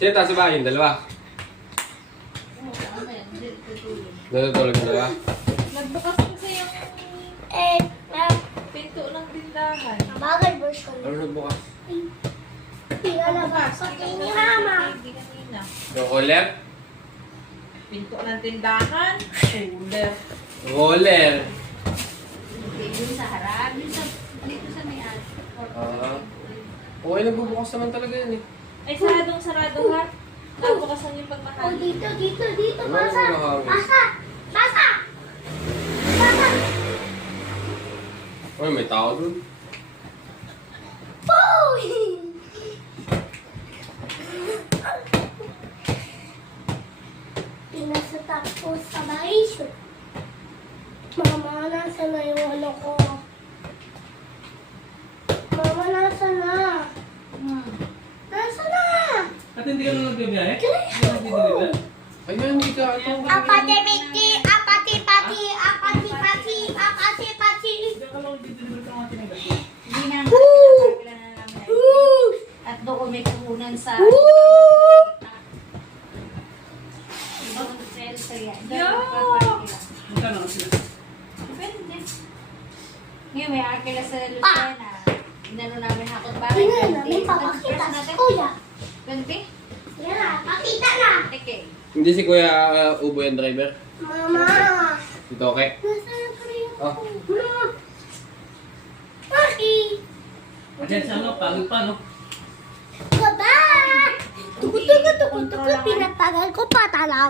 Sino taas sa bahay? Yung dalawa. Natutulog yung dalawa? Nagbukas kasi yung pinto ng tindahan. Bagal version. Ano nagbukas? Pinalabas. Pati ni Mama. Hindi kanina. Yung caller? Pinto ng tindahan. Cooler. Caller. Yung sa harap. Yung sa, dito sa may at. Okay, nagbubukas naman talaga yan eh. Ay, sarado ha. Nabukasan yung Oh, pagmahal. dito. Ano Basa. yung mahangin? Basa. Ay, may tao dun. Boy! Pinasa tapos sa baisyo. Mama, nasa na yung ano ko? Mama, nasa na? Nasa na? At hindi ka na nagbibiyahe? Kaya Ayan, hindi ka. Ito. Apati, Miki! Apati, pati! Apati, pati! Apati, pati! Hindi ka lang dideliver ka mga tinagas. Hindi na nakakapagpapagala na namin. At doon may puhunan sa ibang sel-sel. Magkano ka sila? Depende. Ngayon may arkila sa Lucena. Inano namin hakot bakit. Tingnan namin, papakita sa kuya. 20? Yan na, pakita na! Okay. Hindi si Kuya Ubo yung driver. Mama! Ito okay. Nasa na pa rin Ah. ako? Maki! Ayan sa ano, pagod pa no? Baba! Tukot, pinatagal ko pa talaga.